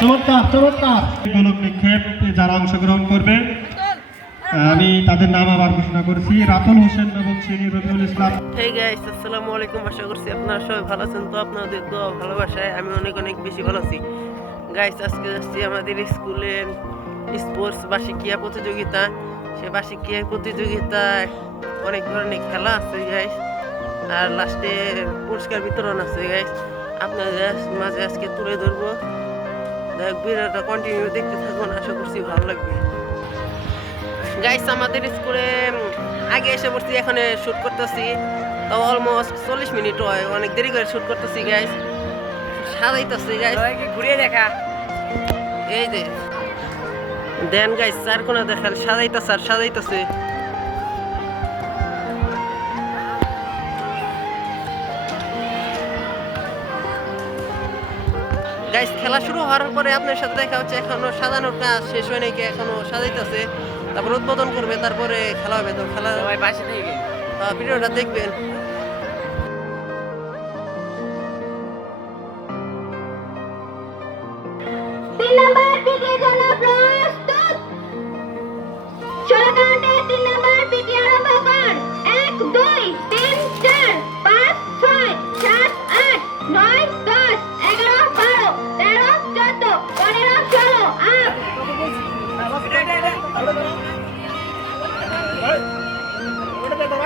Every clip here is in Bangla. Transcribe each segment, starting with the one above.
চমৎকার চমৎকার। গোলক নিক্ষেপ যারা অংশগ্রহণ করবে আমি তাদের নাম আবার ঘোষণা করছি। রাতুল হোসেন এবং শ্রী রবিউল ইসলাম। হেই গাইস আসসালামু আলাইকুম। আশা করছি আপনারা সবাই ভালো আছেন। তো আপনাদের দোয়া ভালোবাসায় আমি অনেক অনেক বেশি ভালো আছি। গাইস আজকে যাচ্ছি আমাদের স্কুলে স্পোর্টস বার্ষিক ক্রীড়া প্রতিযোগিতা। সে বার্ষিক ক্রীড়া প্রতিযোগিতায় অনেক ধরনের খেলা আছে গাইস আর লাস্টে পুরস্কার বিতরণ আছে গাইস আপনাদের মাঝে আজকে তুলে ধরবো। ভিডিওটা কন্টিনিউ দেখতে থাকুন আশা করছি ভালো লাগবে। গাইস আমাদের স্কুলে আগে এসে পড়ছি এখানে শুট করতেছি। তো অলমোস্ট চল্লিশ মিনিট হয় অনেক দেরি করে শুট করতেছি গাইস সাজাইতেছি গাইস ঘুরিয়ে দেখা। এই যে। দেন গাইস চার কোনা দেখাল সাজাইতেছে আর সাজাইতেছে। গাইস খেলা শুরু হওয়ার পরে আপনার সাথে দেখা হচ্ছে এখনও সাজানোর কাজ শেষ হয় নাকি এখনও সাজাইতেছে। তারপর উদ্বোধন করবে তারপরে খেলা হবে তো খেলা সবাই পাশে থেকে। ভিডিওটা দেখবেন।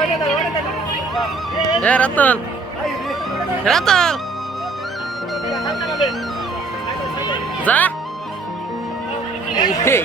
এ রাতল। রাতল। যা। এই, এই,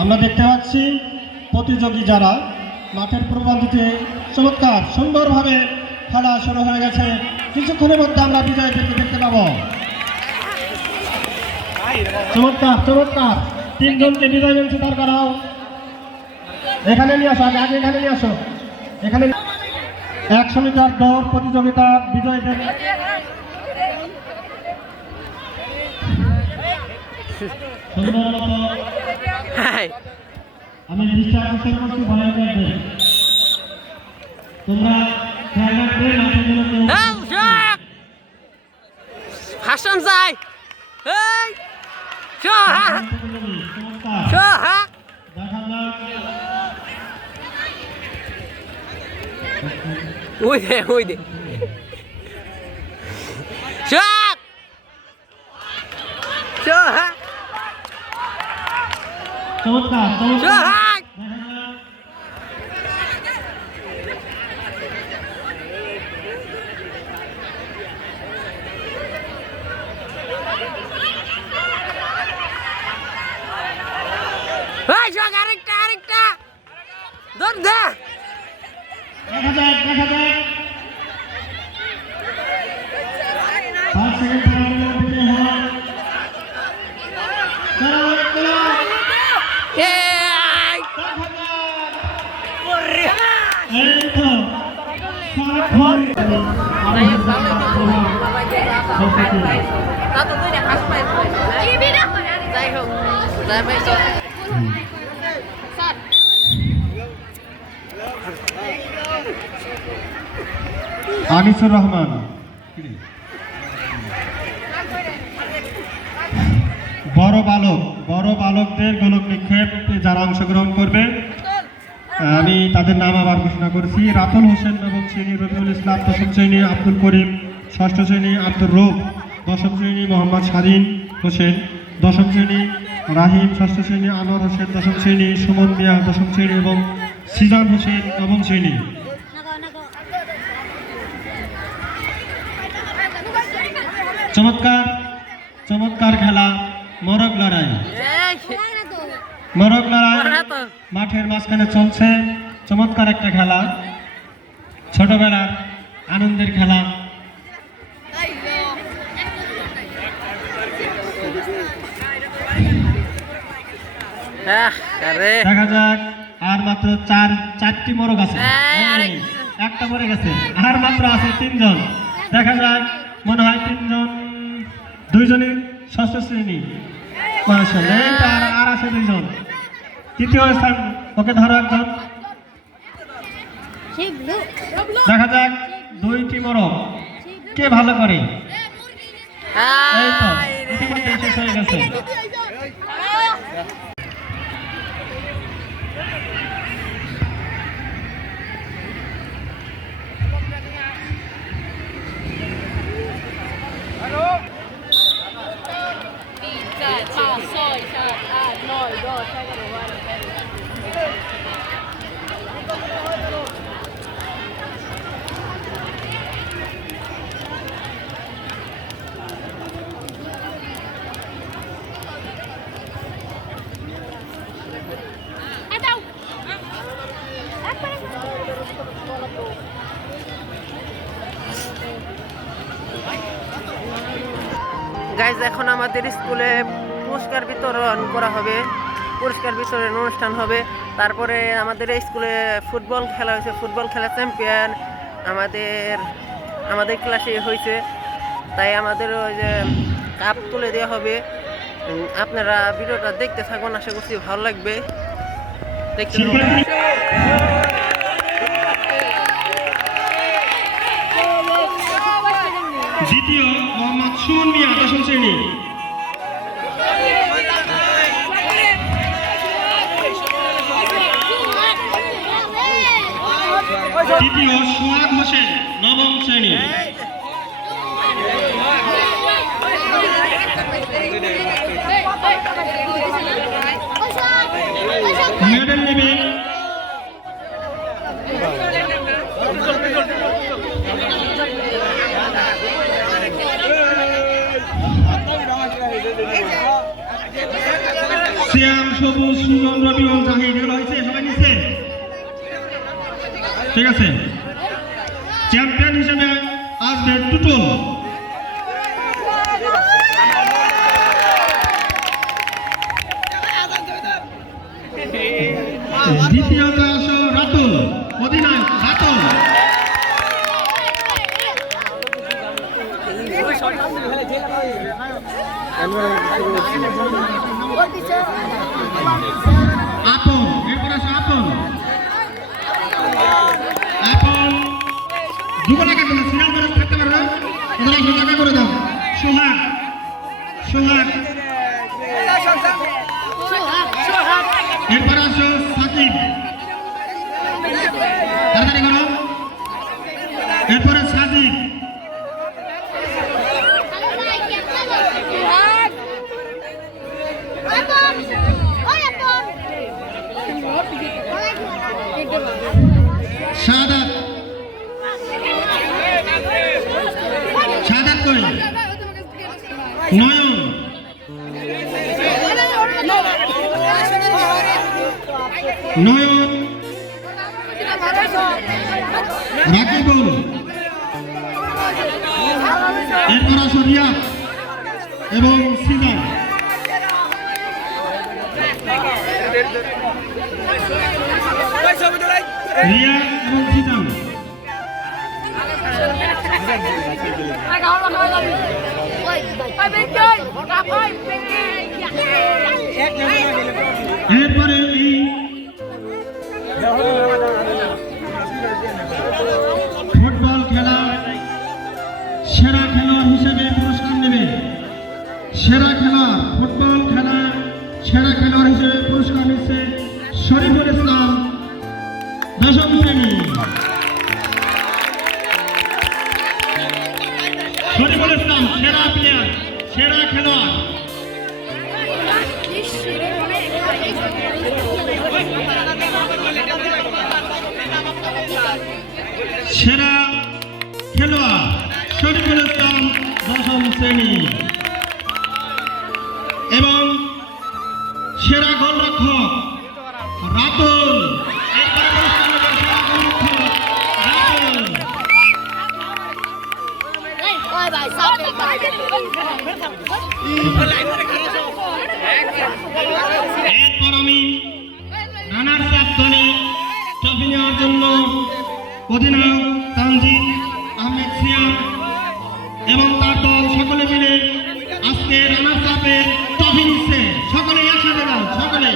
আমরা দেখতে পাচ্ছি প্রতিযোগী যারা মাঠের পূর্বান্তিতে চমৎকার, সুন্দরভাবে খেলা শুরু হয়ে গেছে। কিছুক্ষণের মধ্যে আমরা বিজয়ীদেরকে দেখতে পাবো। চমৎকার চমৎকার। তিনজনকে বিজয় তার করাও এখানে নিয়ে আসো, আগে এখানে নিয়ে আসো। এখানে একশো মিটার দৌড় প্রতিযোগিতা, বিজয়ীদের। সুন্দর আমি দৃষ্টি আকর্ষণ করছি ভলান্টিয়ারদের তোমরা খেয়াল রাখবে হাসান যাই। এই শাহ। শাহ ওই দে ওই দে। শাক শাহ চমৎকার চমৎকার শাহ দেখা যাক। এই শাক আরেকটা আরেকটা ধর দে দেখা যাক দেখা যাক পাঁচ সেকেন্ড খেলার জন্য বিজয় হওয়া চলো, চলো। এই দেখা যাক। এই তো সারাক্ষণ আনিসুর রহমান। বড় বালক বড় বালকদের গোলক নিক্ষেপ যারা অংশগ্রহণ করবে আমি তাদের নাম আবার ঘোষণা করছি। রাতুল হোসেন নবম শ্রেণি, রবিউল ইসলাম দশম শ্রেণি, আব্দুল করিম ষষ্ঠ শ্রেণি, আব্দুর রূপ দশম শ্রেণি, মোহাম্মদ স্বাধীন হোসেন দশম শ্রেণি, রাহিম ষষ্ঠ শ্রেণি, আনোয়ার হোসেন দশম শ্রেণি, সুমন মিয়া দশম শ্রেণি এবং সিজান হোসেন নবম শ্রেণি। চমৎকার চমৎকার খেলা, মরক লড়াই। মরক লড়াই মাঠের মাঝখানে চলছে চমৎকার একটা খেলা। ছোটবেলার আনন্দের খেলা। দেখা যাক আর মাত্র চার চারটি মোরগ আছে। আরে একটা মরে গেছে। আর মাত্র আছে তিনজন। দেখা যাক মনে হয় তিনজন দুইজনই ষষ্ঠ শ্রেণি। আর আছে দুইজন। তৃতীয় স্থান ওকে ধরো একজন দেখা যাক দুইটি মোরগ কে ভালো করে এই তো ইতিমধ্যে শেষ হয়ে গেছে গাইজ এখন আমাদের স্কুলে পুরস্কার বিতরণ করা হবে। পুরস্কার বিতরণ অনুষ্ঠান হবে। তারপরে আমাদের এই স্কুলে ফুটবল খেলা হয়েছে। ফুটবল খেলা চ্যাম্পিয়ন আমাদের আমাদের ক্লাসে হয়েছে। তাই আমাদের ওই যে কাপ তুলে দেওয়া হবে। আপনারা ভিডিওটা দেখতে থাকুন আশা করছি ভালো লাগবে। দেখতে দ্বিতীয় সুমন মিয়া দশম শ্রেণি তৃতীয় সোহাগ হোসেন নবম শ্রেণি মেডেল নেবে শ্যাম, সবুজ সুজন রবিউল জাহিদ ঠিক আছে। চ্যাম্পিয়ন হিসেবে আসবে টুটুল। দ্বিতীয়ত আসো রাতুল, অধিনায়ক রাতুল। আপন এরপর আসো আপন। আপন। দুটো টাকা করে সিরিয়াল করে থাকতে পারো না? ওদের একশো টাকা করে দাও। এরপরে নয়ন রাকিবুল এরপর আসো রিয়াদ এবং সিজন রিয়াদ এবং সিজন এরপরে সেরা প্লেয়ার সেরা খেলোয়াড়। সেরা খেলোয়াড় শরীফুল ইসলাম দশম শ্রেণি এবং সেরা গোলরক্ষক রাতুল রানার দলে ট্রফি নেওয়ার জন্য অধিনায়ক তানজিদ আহমেদ সিয়াম এবং তার দল সকলে মিলে আজকে রানার কাপে ট্রফি নিচ্ছে। সকলে একসাথে দাও সকলে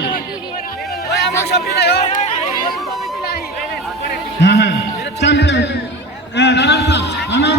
হ্যাঁ হ্যাঁ। চ্যাম্পিয়ন রানার কাপ রানার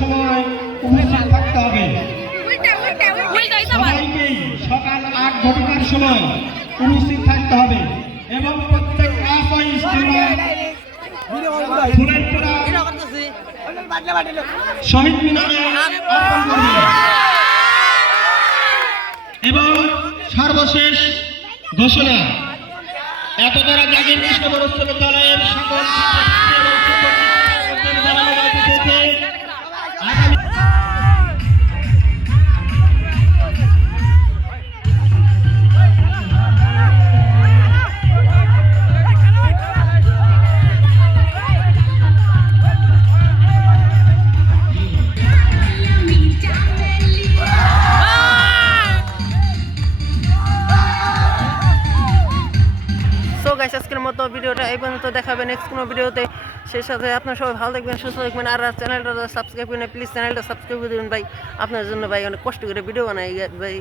সময় উপস্থিত থাকতে হবে। সবাইকেই সকাল আট ঘটিকার সময় উপস্থিত থাকতে হবে এবং প্রত্যেক শহীদ মিনারে অর্পণ করবে। এবং সর্বশেষ ঘোষণা এত দ্বারা জাগির কৃষ্ণ বিদ্যালয়ের সকল ভিডিওটা এই পর্যন্ত দেখাবে নেক্সট কোনো ভিডিওতে। সেই সাথে আপনার সবাই ভালো দেখবেন সুস্থ থাকবেন, আর চ্যানেলটা সাবস্ক্রাইব করেন প্লিজ চ্যানেলটা সাবস্ক্রাইব করে দেবেন। ভাই আপনার জন্য ভাই অনেক কষ্ট করে ভিডিও বানাই, ভাই।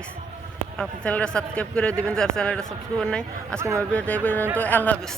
আপনি চ্যানেলটা সাবস্ক্রাইব করে দেবেন, যার চ্যানেলটা সাবস্ক্রাইব নাই আজকে আমার ভিডিওটা এই পর্যন্ত। আল্লাহ হাফিজ।